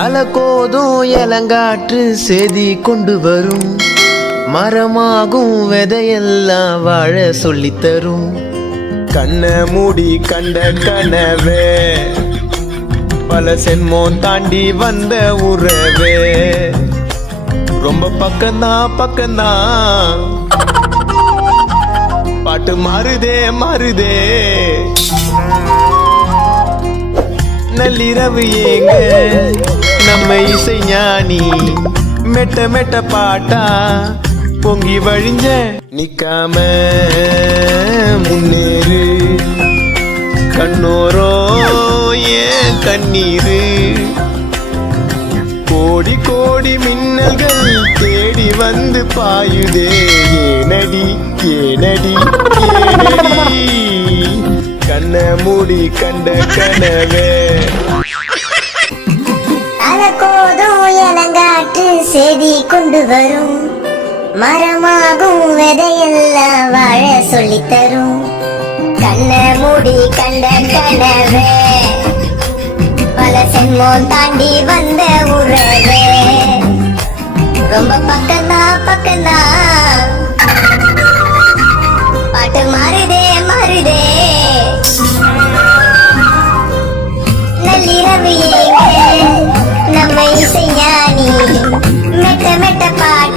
அலகோதும் இளங்காற்று செய்தி கொண்டு வரும், மரமாகும் விதையெல்லாம் வாழ சொல்லித்தரும். கண்ண மூடி கண்ட கனவே பல சென்மோன் தாண்டி வந்த உறவே, ரொம்ப பக்கம்தான் பாட்டு மாறுதே மாறுதே. நள்ளிரவு ஏங்க நம்ம இசை ஞானி, மெட்ட மெட்ட பாட்டா பொங்கி வழிஞ்ச நிக்காம முன்னேறு, கண்ணோரோ ஏன் கண்ணீரு. கோடி கோடி மின்னல்கள் தேடி வந்து பாயுதே, ஏனடி ஏனடி ஏனடி. கண்ண மூடி கண்ட கனவே அலகோதும் இளங்காற்று செய்தி கொண்டு வரும், மரமாகும் விதையெல்லாம் வாழ சொல்லித்தரும். கண்ண மூடி கண்ட கனவே பல சென்மோன் தாண்டி வந்த உறவே, ரொம்ப பக்கம்தான் பாட்டு மாறுதே மாறுதே. நள்ளிரவு ஏங்க நம்ம இசை ஞானி, மெட்ட மெட்ட பாட்டு